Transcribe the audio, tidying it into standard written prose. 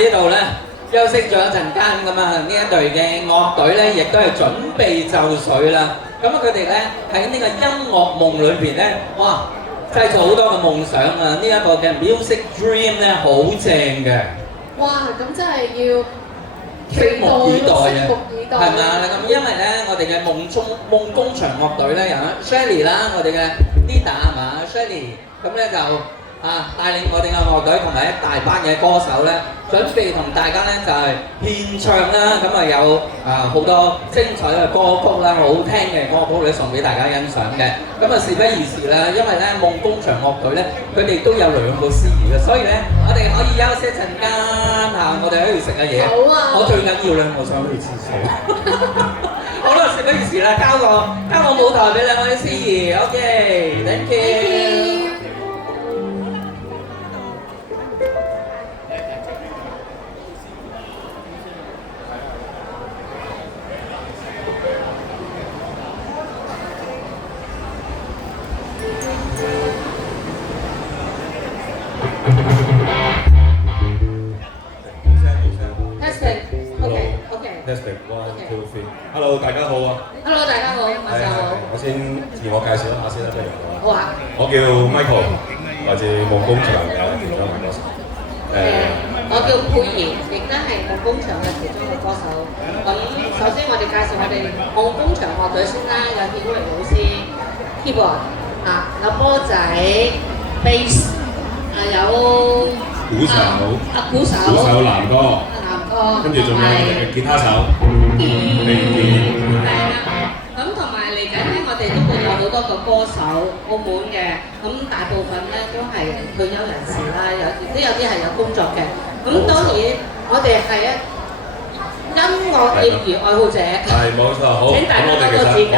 呢度咧休息咗一陣間咁啊，呢一隊嘅樂隊咧亦都係準備就緒啦。咁啊，佢哋咧喺呢個音樂夢裏邊咧，哇，製造好多嘅夢想啊！呢一個嘅 Music Dream 咧好正嘅。哇！咁真係要拭目以待啊，拭目以待係咪啊？咁因為咧，我哋嘅夢工場樂隊咧，有 Shelly 啦，我哋嘅 Lida 係嘛 Shelly，咁咧就帶領我哋嘅樂隊同埋一大班嘅歌手咧，準備同大家咧就係獻唱啦。咁啊有好多精彩嘅歌曲啦，好聽嘅歌曲咧送俾大家欣賞嘅。咁啊事不宜遲啦，因為咧夢工場樂隊咧，佢哋都有2個司儀嘅，所以咧我哋可以休息一陣間我哋喺度食下嘢。好啊！我最緊要咧，我想去廁所。好啦，事不宜遲啦，交個舞台俾2位司儀。OK，thank you。Testing 1 2 3 Hello， 大家好啊 ！Hello， 大家好，晚上好。我先自我介紹一下先啦，不如好啊。我叫 Michael， 來自夢工場嘅其中一位歌手。我叫佩兒，亦都係夢工場嘅其中一個歌手。咁首先我哋介紹我哋夢工場樂隊先啦，有曉榮老師 keyboard 有波仔 bass 有鼓手男歌。跟住仲有我哋嘅吉他手，係啦。咁同埋嚟緊咧，我哋都會有好多個歌手，澳門嘅，咁大部分咧都係退休人士啦，亦都有啲係有工作嘅。咁當然我哋係音樂業餘愛好者，係冇錯，好。請大家多多指教。